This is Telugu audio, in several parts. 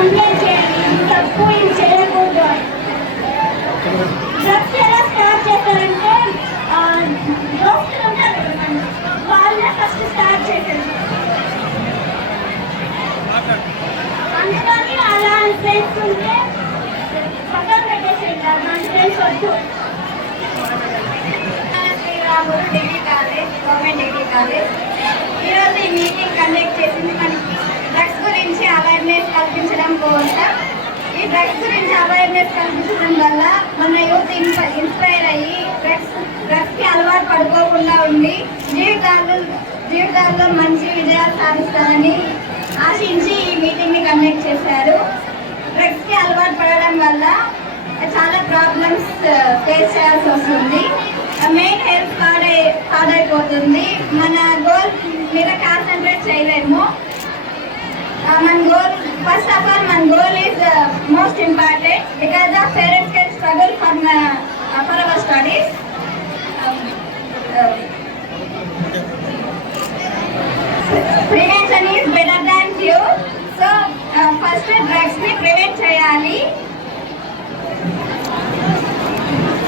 కంప్లైంట్ చేయాలి తప్పు ఇది చేయకూడదు డ్రగ్స్ ఎలా స్టార్ట్ చేస్తారంటే దోస్తులు ఉంటారు వాళ్ళే ఫస్ట్ స్టార్ట్ చేశారు అందుకని అలా ఫ్రెండ్స్ ఉంటే పక్కన మన ఫ్రెండ్స్ వద్దు Sriramulu degree college government degree college ఈరోజు ఈ మీటింగ్ కండక్ట్ చేసింది మనకి అవేర్నెస్ కల్పించడం కోసం ఈ డ్రగ్స్ గురించి అవేర్నెస్ కల్పించడం వల్ల మన యూత్ ఇన్స్పైర్ అయ్యి డ్రగ్స్ డ్రగ్స్కి అలవాటు పడుకోకుండా ఉండి జీవితాలు జీవితాల్లో మంచి విజయాలు సాధిస్తామని ఆశించి ఈ మీటింగ్ని కండక్ట్ చేశారు. డ్రగ్స్కి అలవాటు పడడం వల్ల చాలా ప్రాబ్లమ్స్ ఫేస్ uh, చేయాల్సి వస్తుంది. మెయిన్ హెల్త్ పాడై పాడైపోతుంది. మన గోల్ మీద కాన్సన్ట్రేట్ చేయలేము. Uh, my first of all, my is uh, most important because the parents can struggle for, my, uh, for our studies. Um, uh, prevention is better than cure. So, uh, first drugs we prevent chayali.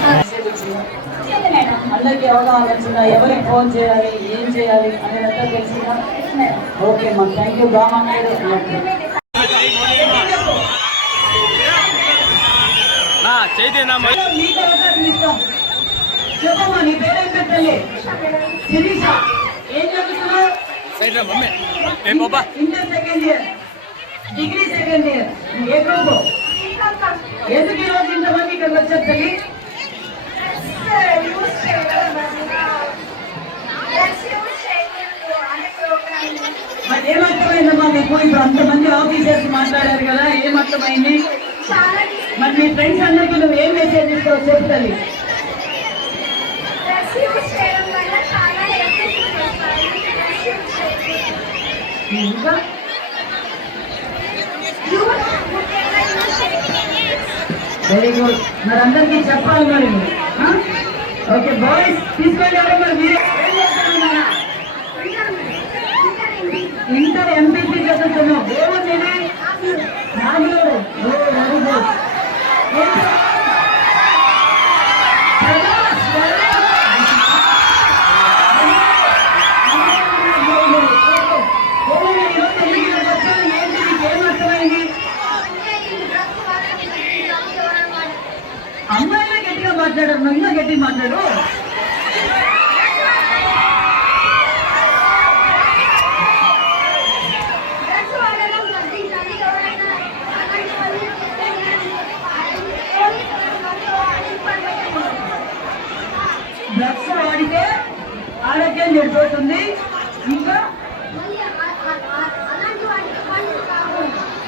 Uh, అందరికీ అవగాహన వచ్చిందా ఎవరికి ఫోన్ చేయాలి ఏం చేయాలి అనేది తెలిసిందా ఓకే మా థ్యాంక్ యూ బాగున్నారు చైతన్య మీకు అవకాశం ఇస్తాం చెప్పమ్మా నీ పేరేం శిరీష ఏం చదువుతున్నావు inter second year degree second year ఏ గ్రూప్ ఎందుకు ఇంతమంది ఇక్కడికి వచ్చారు తల్లి యూస్ చేయడం వల్ల డ్రగ్స్ యూస్ చేయకూడదు అనే ప్రోగ్రామ్ మరి ఏమర్థమైందమ్మా మీకు? ఇప్పుడు అంతమంది ఆఫీసర్స్ మాట్లాడారు కదా ఏమర్థమైంది? మరి మీ ఫ్రెండ్స్ అందరికీ నువ్వు ఏం మెసేజ్ ఇస్తావు చెప్పు ఇంకా? వెరీ గుడ్ మరి అందరికీ చెప్పాలి మరి ఆ? ఓకే బాయ్స్ చేస్తున్నారు ఇంటర్ ఎంపీసీ చదువుతున్నావు ఏముంది ఇది? నాగేడు ఓ వెరీ గుడ్ ఏంటి? శభాష్, very good. ఓకే. ఓకే, ఈరోజు ఎందుకు ఇక్కడికి వచ్చావు? ఏంటి నీకు ఏం అర్థమైంది అమ్మాయిలే గట్టిగా మాట్లాడారు నువ్వు ఇంకా గట్టి మాట్లాడు డ్రగ్స్ వాడితే ఆరోగ్యం చెడిపోతుంది ఇంకా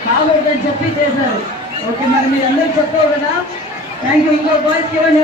కాకూడదని చెప్పి చేశారు. ఓకే మరి మీరు అందరూ చెప్పావు కదా? థ్యాంక్ యూ ఇంకో బాయ్స్ ఇవ్వండి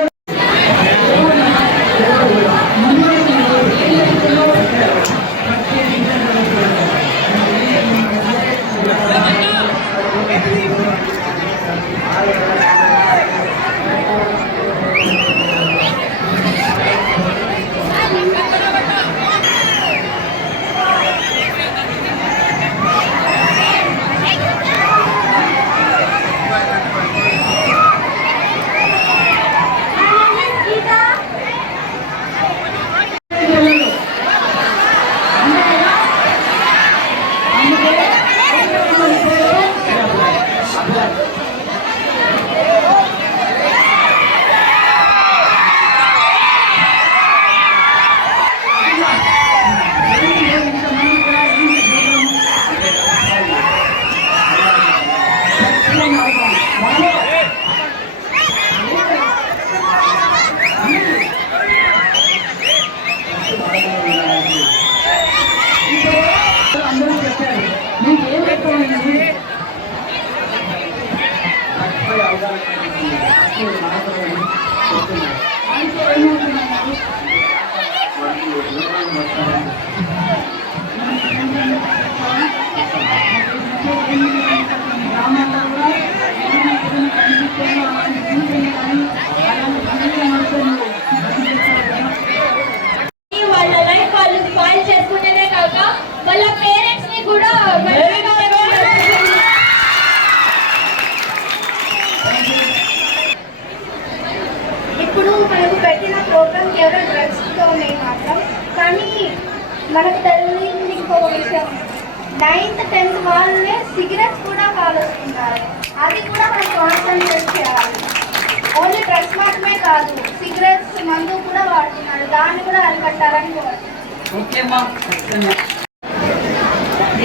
అందరూ చెప్పారు మీకు ఏం అర్థమైంది అంటే ఏమవుతుందన్నారు? గ్రామాల్లో కూడా ఏమైనా ఏదైనా కనిపిస్తేనో అలాంటి చూస్తేనే కానీ అలాంటి పనులు మాత్రం బతికేస్తారు కదా. వాళ్ళ లైఫ్ వాళ్ళు స్పాయిల్ చేసుకుంటేనే కాక వాళ్ళ పేరెంట్స్ని కూడా Very good, very good. మనకు తెలియని ఇంకొక విషయం నైన్త్ టెన్త్ వాళ్ళే సిగరెట్స్ కూడా కాలుస్తున్నారు. అది కూడా మనం కాన్సన్ట్రేట్ చేయాలి. ఓన్లీ డ్రగ్స్ మాత్రమే కాదు సిగరెట్స్ మందు కూడా వాడుతున్నారు. దాన్ని కూడా అరికట్టాలని కోరుతున్నాను ఓకే అమ్మా ఖచ్చితంగా.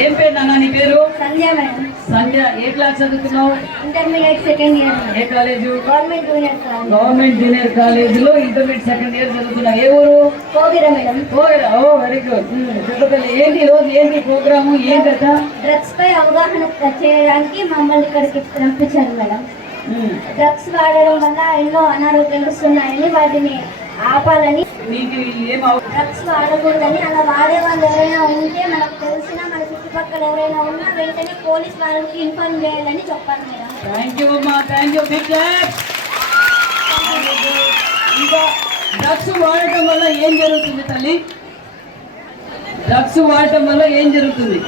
ఏం పేరు నాన్న నీ పేరు? సంధ్య మేడం. సంధ్య ఏ క్లాస్ చదువుతున్నావు? ఇంటర్మీడియట్ సెకండ్ ఇయర్ ఏ college government junior college government junior కాలేజ్లో ఇంటర్మీడియట్ సెకండ్ ఇయర్ చదువుతున్నా ఏ ఊరు? కోగిర మేడం. ఓ ఓ వెరీ గుడ్ చెప్పగలి ఏంటి రోజు ఏంటి ప్రోగ్రాము ఏం కదా డ్రగ్స్ పై అవగాహన చేయడానికి మమ్మల్ని ఇక్కడికి పంపించారు మేడం. డ్రగ్స్ వాడడం వల్ల ఎన్నో అనారోగ్యాలు వస్తున్నాయని వాటిని ఆపాలని నీకు ఏం డ్రగ్స్ వాడకూడదని అలా వాడే వాళ్ళు ఎవరైనా ఉంటే మనకు తెలిసిన మన చుట్టుపక్కల ఎవరైనా ఉన్నా వెంటనే పోలీస్ వాళ్ళకి ఇన్ఫార్మ్ చేయాలని చెప్పాను మేడం. థ్యాంక్ యూ అమ్మా థ్యాంక్ యూ ఇంకా డ్రగ్స్ వాడటం వల్ల ఏం జరుగుతుంది తల్లి? డ్రగ్స్ వాడటం వల్ల ఏం జరుగుతుంది?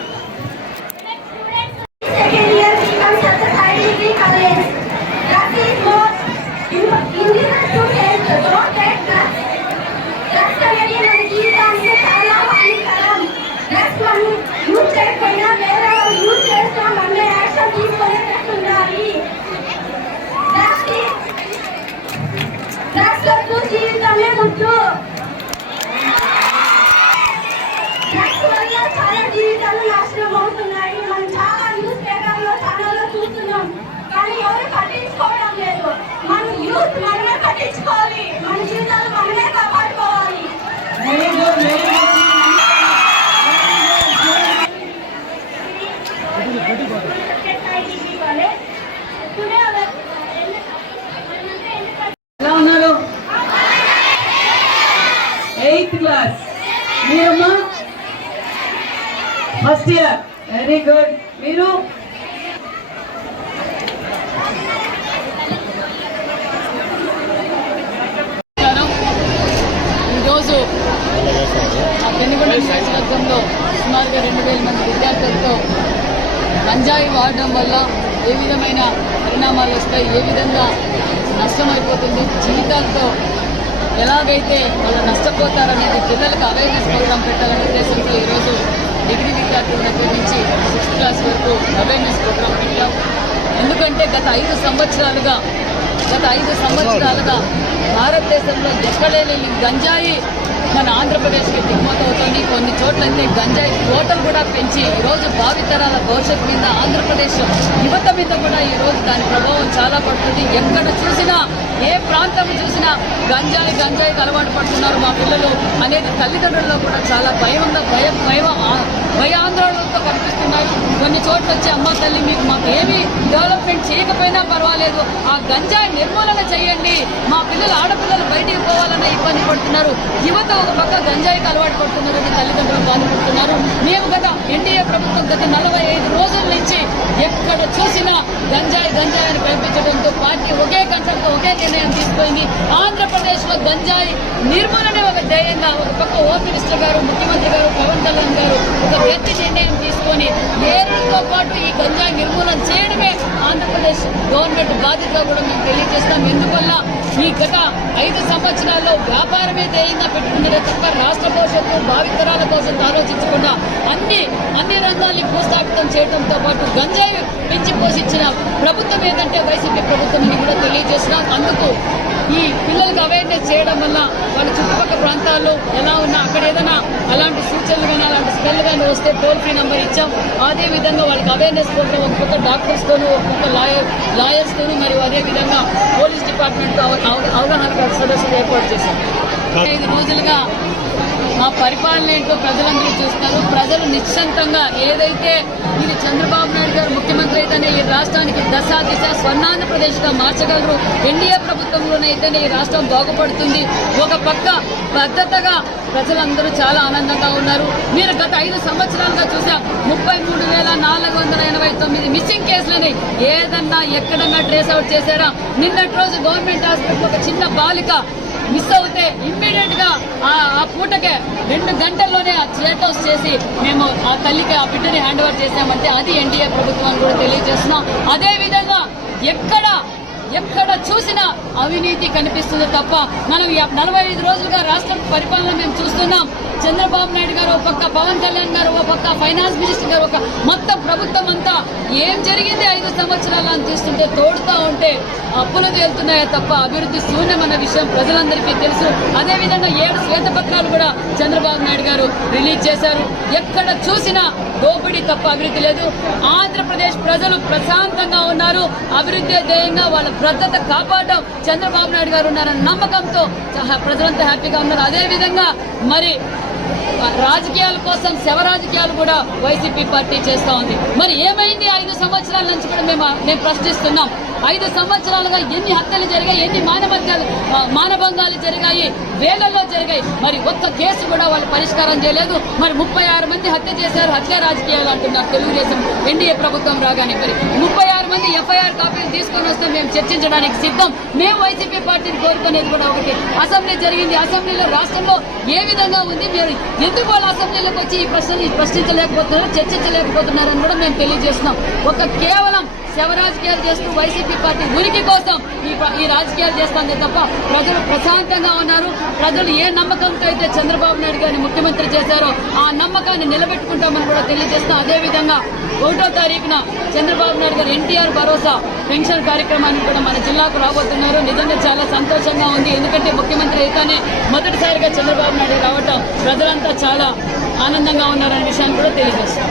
ಮಾಡಲೇಬೇಕು సుమారుగా రెండు వేల మంది విద్యార్థులతో గంజాయి వాడడం వల్ల ఏ విధమైన పరిణామాలు వస్తాయి ఏ విధంగా నష్టమైపోతుంది జీవితాలతో ఎలాగైతే వాళ్ళు నష్టపోతారనేది పిల్లలకు అవేర్నెస్ ప్రోగ్రామ్ పెట్టాలనే ఉద్దేశంతో ఈరోజు డిగ్రీ విద్యార్థుల దగ్గర నుంచి సిక్స్త్ క్లాస్ వరకు అవేర్నెస్ ప్రోగ్రామ్ పెట్టాం. ఎందుకంటే గత ఐదు సంవత్సరాలుగా గత ఐదు సంవత్సరాలుగా భారతదేశంలో ఎక్కడే లేని గంజాయి మన ఆంధ్రప్రదేశ్కి దిగుమతి అవుతుంది. కొన్ని చోట్లయితే గంజాయి తోటలు కూడా పెంచి ఈరోజు భావితరాల భవిష్యత్తు మీద ఆంధ్రప్రదేశ్ యువత మీద కూడా ఈరోజు దాని ప్రభావం చాలా పడుతుంది. ఎక్కడ చూసినా ఏ ప్రాంతం చూసినా గంజాయి గంజాయికి అలవాటు పడుతున్నారు మా పిల్లలు. అనేది తల్లిదండ్రుల్లో కూడా చాలా భయంగా భయం భయ ఆ- కనిపిస్తున్నారు కొన్ని చోట్ల వచ్చి అమ్మ తల్లి మీకు మాకు ఏమీ డెవలప్మెంట్ చేయకపోయినా పర్వాలేదు. ఆ గంజాయి నిర్మూలన చేయండి. మా పిల్లలు ఆడపిల్లలు బయటికి పోవాలన్న ఇబ్బంది పడుతున్నారు. యువత ఒక పక్క గంజాయికి అలవాటు పడుతున్నారని తల్లిదండ్రులు బాధపడుతున్నారు. మేము గత ఎన్డీఏ ప్రభుత్వం గత నలభై ఐదు రోజుల నుంచి ఎక్కడ చూసినా గంజాయి గంజాయి అని కల్పించడంతో పార్టీ ఒకే కంచంతో ఒకే నిర్ణయం తీసుకుంది ఆంధ్రప్రదేశ్లో గంజాయి నిర్మూలనే ఒక ధ్యేయంగా ఒక పక్క హోమ్ మినిస్టర్ గారు ముఖ్యమంత్రి గారు పవన్ కళ్యాణ్ గారు ఒక వ్యక్తి నిర్ణయం తీసుకొని ఏరులతో పాటు ఈ గంజాయి నిర్మూలన చేయడమే ఆంధ్రప్రదేశ్ గవర్నమెంట్ బాధ్యతగా కూడా మేము తెలియజేస్తాం ఎందువల్ల ఈ గత ఐదు సంవత్సరాల్లో వ్యాపారమే ధ్యేయంగా పెట్టుకున్నదే తప్ప రాష్ట్ర భవిష్యత్తు భావితరాల కోసం ఆలోచించకుండా అన్ని అన్ని రంగాల్ని భూస్థాపితం చేయడంతో పాటు గంజాయి పెంచి పోషించిన ప్రభుత్వం ఏదంటే వైసీపీ ప్రభుత్వం అని కూడా తెలియజేసిన అందుకు ఈ పిల్లలకు అవేర్నెస్ చేయడం వల్ల వాళ్ళ చుట్టుపక్కల ప్రాంతాల్లో ఎలా ఉన్నా అక్కడ ఏదైనా అలాంటి సూచనలు కానీ అలాంటి స్మెల్ కానీ వస్తే టోల్ ఫ్రీ నెంబర్ ఇచ్చాం. అదే విధంగా వాళ్ళకి అవేర్నెస్ ప్రోగ్రామ్ ఒక పక్క డాక్టర్స్తోనూ ఒక పక్క లాయర్ లాయర్స్తోనూ మరియు అదే విధంగా పోలీస్ డిపార్ట్మెంట్ అవగాహన సదస్సులు ఏర్పాటు చేశాం. ఐదు రోజులుగా మా పరిపాలన ఏంటో ప్రజలందరూ చూస్తారు. ప్రజలు నిశ్చంతంగా ఏదైతే ఇది చంద్రబాబు నాయుడు గారు ముఖ్యమంత్రి అయితేనే ఈ రాష్ట్రానికి దశ దిశ స్వర్ణాంధ్రప్రదేశ్గా మార్చగలరు. ఎన్డీఏ ప్రభుత్వంలోనైతేనే ఈ రాష్ట్రం బాగుపడుతుంది. ఒక పక్క భద్రతగా ప్రజలందరూ చాలా ఆనందంగా ఉన్నారు. మీరు గత ఐదు సంవత్సరాలుగా చూసా ముప్పై మూడు వేల నాలుగు వందల ఎనభై తొమ్మిది మిస్సింగ్ కేసులని ఏదన్నా ఎక్కడన్నా ట్రేస్ అవుట్ చేశారా? నిన్నటి రోజు గవర్నమెంట్ హాస్పిటల్ ఒక చిన్న బాలిక మిస్ అవుతే ఇమ్మీడియట్గా పూటకే రెండు గంటల్లోనే ఆ చేటోస్ చేసి మేము ఆ తల్లికి ఆ బిడ్డని హ్యాండ్ ఓవర్ చేసామంటే అది ఎన్డీఏ ప్రభుత్వాన్ని కూడా తెలియజేస్తున్నాం. అదేవిధంగా ఎక్కడ ఎక్కడ చూసినా అవినీతి కనిపిస్తుంది తప్ప మనం నలభై ఐదు రోజులుగా రాష్ట్ర పరిపాలన మేము చూస్తున్నాం. చంద్రబాబు నాయుడు గారు ఒక పక్క పవన్ కళ్యాణ్ గారు ఒక పక్క ఫైనాన్స్ మినిస్టర్ గారు ఒక మొత్తం ప్రభుత్వం అంతా ఏం జరిగింది ఐదు సంవత్సరాలు అని చూస్తుంటే తోడుతూ ఉంటే అప్పులు తేలుతున్నాయే తప్ప అభివృద్ధి శూన్యమన్న విషయం ప్రజలందరికీ తెలుసు. అదేవిధంగా ఏడు శ్వేతపత్రాలు కూడా చంద్రబాబు నాయుడు గారు రిలీజ్ చేశారు. ఎక్కడ చూసినా దోపిడీ తప్ప అభివృద్ధి లేదు. ఆంధ్రప్రదేశ్ ప్రజలు ప్రశాంతంగా ఉన్నారు. అభివృద్ధి ధ్యేయంగా వాళ్ళ భద్రత కాపాడడం చంద్రబాబు నాయుడు గారు ఉన్నారన్న నమ్మకంతో ప్రజలంతా హ్యాపీగా ఉన్నారు. అదేవిధంగా మరి రాజకీయాల కోసం శవ రాజకీయాలు కూడా వైసీపీ పార్టీ చేస్తా ఉంది. మరి ఏమైంది? ఐదు సంవత్సరాల నుంచి కూడా మేము మేము ప్రశ్నిస్తున్నాం. ఐదు సంవత్సరాలుగా ఎన్ని హత్యలు జరిగాయి ఎన్ని మానభంగాలు మానభంగాలు జరిగాయి వేలల్లో జరిగాయి. మరి ఒక్క కేసు కూడా వాళ్ళు పరిష్కారం చేయలేదు. మరి ముప్పై ఆరు మంది హత్య చేశారు. హత్య రాజకీయాలు అంటున్నారు తెలుగుదేశం ఎన్డీఏ ప్రభుత్వం రాగానే. మరి ముప్పై ఆరు మంది ఎఫ్ఐఆర్ కాపీలు తీసుకొని వస్తే మేము చర్చించడానికి సిద్ధం. మేము వైసీపీ పార్టీని కోరుకునేది కూడా ఒకటి. అసెంబ్లీ జరిగింది. అసెంబ్లీలో రాష్ట్రంలో ఏ విధంగా ఉంది మీరు ఎందుకు వాళ్ళు అసెంబ్లీలోకి వచ్చి ఈ ప్రశ్నలు ప్రశ్నించలేకపోతున్నారు చర్చించలేకపోతున్నారని కూడా మేము తెలియజేస్తున్నాం. ఒక కేవలం శవ రాజకీయాలు చేస్తూ వైసీపీ పార్టీ ఉనికి కోసం ఈ ఈ రాజకీయాలు చేస్తుంది తప్ప ప్రజలు ప్రశాంతంగా ఉన్నారు. ప్రజలు ఏ నమ్మకంతో అయితే చంద్రబాబు నాయుడు గారిని ముఖ్యమంత్రి చేశారో ఆ నమ్మకాన్ని నిలబెట్టుకుంటామని కూడా తెలియజేస్తాం అదేవిధంగా ఒకటో తారీఖున చంద్రబాబు నాయుడు గారు ఎన్టీఆర్ భరోసా పెన్షన్ కార్యక్రమాన్ని కూడా మన జిల్లాకు రాబోతున్నారు. నిజంగా చాలా సంతోషంగా ఉంది. ఎందుకంటే ముఖ్యమంత్రి అయితేనే మొదటిసారిగా చంద్రబాబు నాయుడు రావటం ప్రజలంతా చాలా ఆనందంగా ఉన్నారనే విషయాన్ని కూడా తెలియజేస్తాం